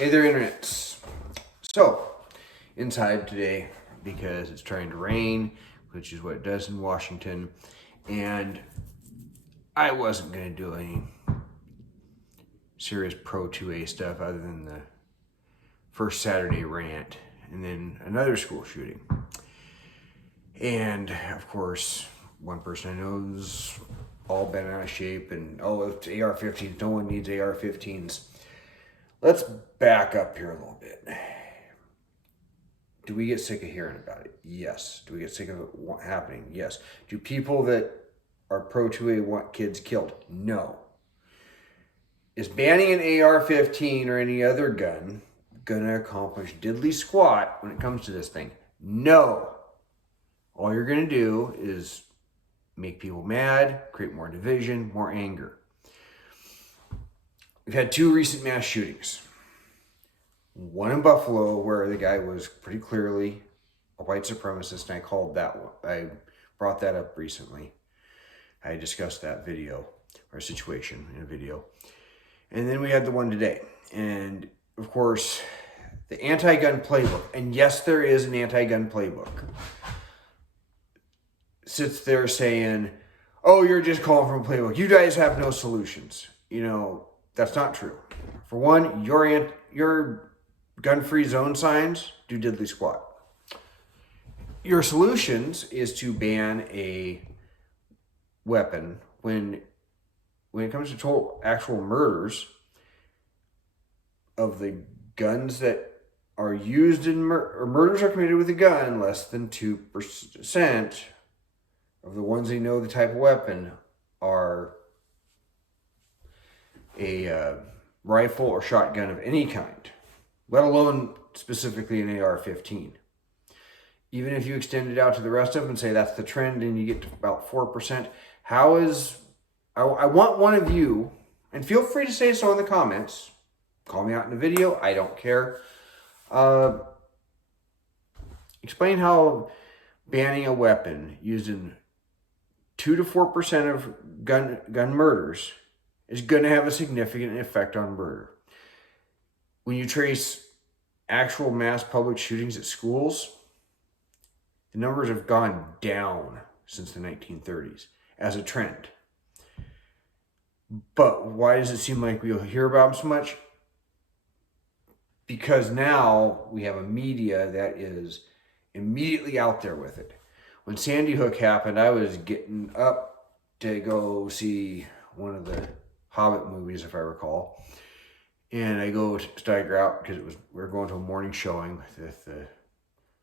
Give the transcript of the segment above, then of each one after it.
Hey there, internets. So, inside today because it's trying to rain, which is what it does in Washington, and I wasn't going to do any serious Pro 2A stuff other than the first Saturday rant and then another school shooting. And, of course, one person I know is all bent out of shape and, oh, it's AR-15s. No one needs AR-15s. Let's back up here a little bit. Do we get sick of hearing about it? Yes. Do we get sick of it happening? Yes. Do people that are pro 2A want kids killed? No. Is banning an AR-15 or any other gun going to accomplish diddly squat when it comes to this thing? No. All you're going to do is make people mad, create more division, more anger. We've had two recent mass shootings. One in Buffalo where the guy was pretty clearly a white supremacist, and I called that one. I brought that up recently. I discussed that video or situation in a video. And then we had the one today. And of course, the anti-gun playbook, and yes, there is an anti-gun playbook, sits there saying, oh, you're just calling from a playbook. You guys have no solutions. You know, that's not true. For one, your gun-free zone signs do diddly squat. Your solutions is to ban a weapon when it comes to actual murders of the guns that are used in murders are committed with a gun. Less than 2% of the ones they know the type of weapon are a rifle or shotgun of any kind, let alone specifically an AR-15. Even if you extend it out to the rest of them and say that's the trend and you get to about 4%, I want one of you, and feel free to say so in the comments, call me out in the video, I don't care, explain how banning a weapon used in 2 to 4% of gun murders is going to have a significant effect on murder. When you trace actual mass public shootings at schools, the numbers have gone down since the 1930s as a trend. But why does it seem like we'll hear about them so much? Because now we have a media that is immediately out there with it. When Sandy Hook happened, I was getting up to go see one of the Hobbit movies, if I recall. And I go to Steiger out because we were going to a morning showing with the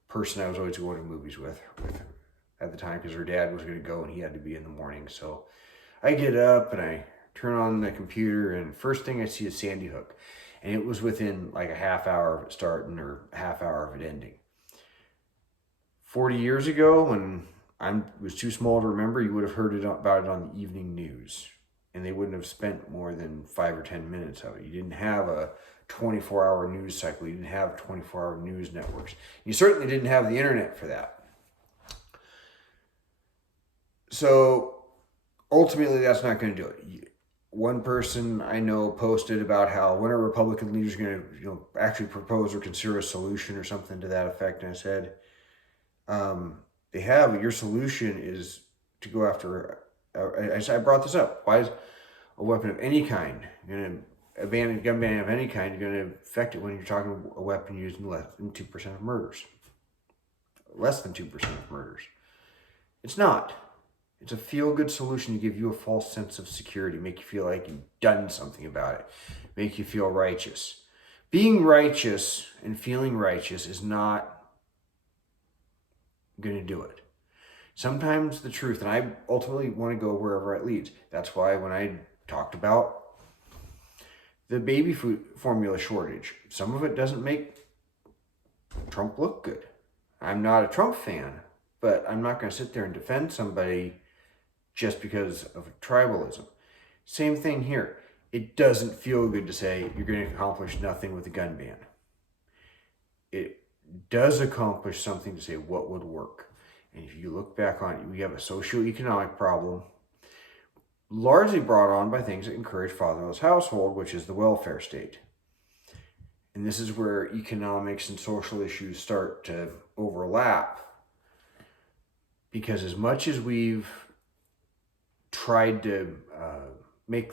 person I was always going to movies with at the time, because her dad was going to go and he had to be in the morning. So I get up and I turn on the computer, and first thing I see is Sandy Hook. And it was within like a half hour of it starting or a half hour of it ending. 40 years ago, when I was too small to remember, you would have heard about it on the evening news. And they wouldn't have spent more than 5 or 10 minutes of it. You didn't have a 24-hour news cycle. You didn't have 24-hour news networks. You certainly didn't have the internet for that. So ultimately, that's not going to do it. One person I know posted about how when are Republican leaders going to, actually propose or consider a solution or something to that effect. And I said, they have. Your solution is to go after. I brought this up. Why is a weapon of any kind going to abandon gun ban of any kind going to affect it when you're talking about a weapon used in less than 2% of murders? Less than 2% of murders. It's not. It's a feel-good solution to give you a false sense of security, make you feel like you've done something about it, make you feel righteous. Being righteous and feeling righteous is not going to do it. Sometimes the truth, and I ultimately want to go wherever it leads. That's why when I talked about the baby food formula shortage, some of it doesn't make Trump look good. I'm not a Trump fan, but I'm not going to sit there and defend somebody just because of tribalism. Same thing here. It doesn't feel good to say you're going to accomplish nothing with a gun ban. It does accomplish something to say what would work. And if you look back on it, we have a socioeconomic problem largely brought on by things that encourage fatherless household, which is the welfare state. And this is where economics and social issues start to overlap. Because as much as we've tried to make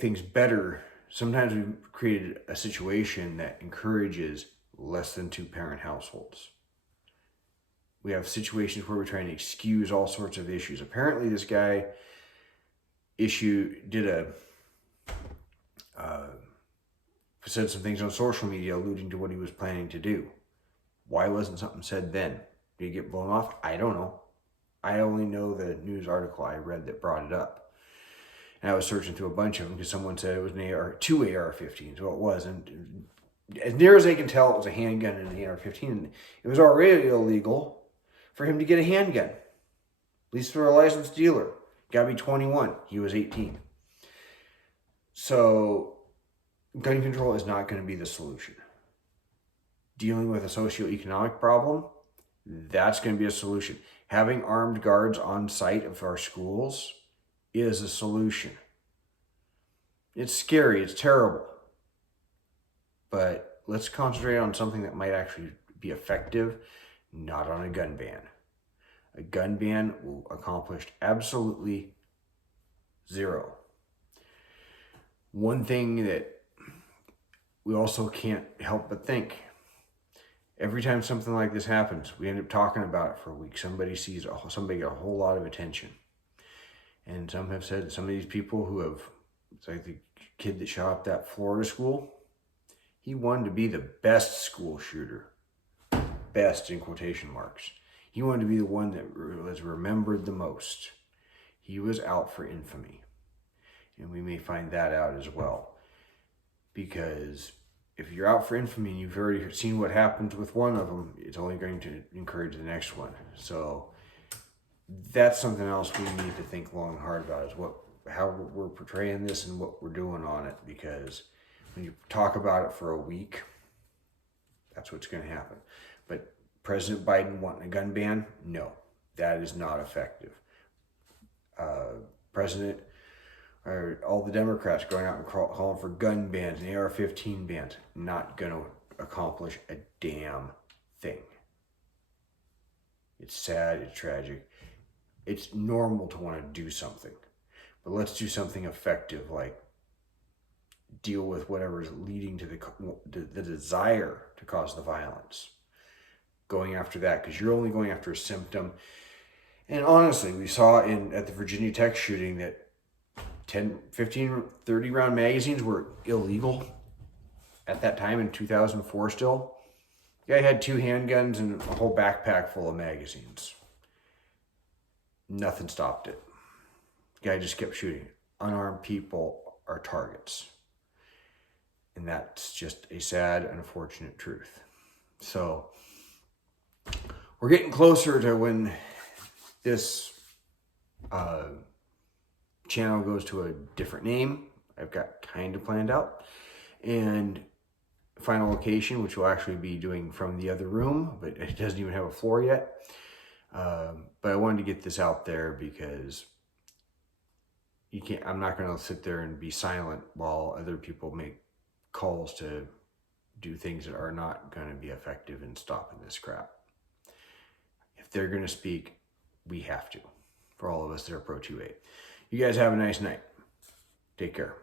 things better, sometimes we've created a situation that encourages less than 2-parent households. We have situations where we're trying to excuse all sorts of issues. Apparently this guy said some things on social media alluding to what he was planning to do. Why wasn't something said then? Did he get blown off? I don't know. I only know the news article I read that brought it up. And I was searching through a bunch of them because someone said it was two AR-15s. Well, it wasn't. As near as they can tell, it was a handgun and an AR-15. And it was already illegal for him to get a handgun, at least for a licensed dealer. Got to be 21. He was 18. So gun control is not going to be the solution. Dealing with a socioeconomic problem, that's going to be a solution. Having armed guards on site of our schools is a solution. It's scary, it's terrible. But let's concentrate on something that might actually be effective, not on a gun ban. A gun ban will accomplish absolutely zero. One thing that we also can't help but think, every time something like this happens, we end up talking about it for a week. Somebody get a whole lot of attention. And some have said some of these people who have, it's like the kid that shot up that Florida school, he wanted to be the best school shooter. Best in quotation marks. He wanted to be the one that was remembered the most. He was out for infamy. And we may find that out as well. Because if you're out for infamy and you've already seen what happens with one of them, it's only going to encourage the next one. So that's something else we need to think long and hard about, is how we're portraying this and what we're doing on it. Because when you talk about it for a week, that's what's going to happen. But President Biden wanting a gun ban, no, that is not effective. All the Democrats going out and calling for gun bans and AR-15 bans, not going to accomplish a damn thing. It's sad, it's tragic. It's normal to want to do something, but let's do something effective, like deal with whatever is leading to the desire to cause the violence. Going after that, because you're only going after a symptom. And honestly, we saw at the Virginia Tech shooting that 10, 15, 30 round magazines were illegal at that time in 2004 still. The guy had 2 handguns and a whole backpack full of magazines. Nothing stopped it. The guy just kept shooting. Unarmed people are targets. And that's just a sad, unfortunate truth. So we're getting closer to when this channel goes to a different name. I've got kind of planned out. And final location, which we'll actually be doing from the other room, but it doesn't even have a floor yet. But I wanted to get this out there because I'm not going to sit there and be silent while other people make calls to do things that are not going to be effective in stopping this crap. If they're going to speak, we have to, for all of us that are pro 2A. You guys have a nice night. Take care.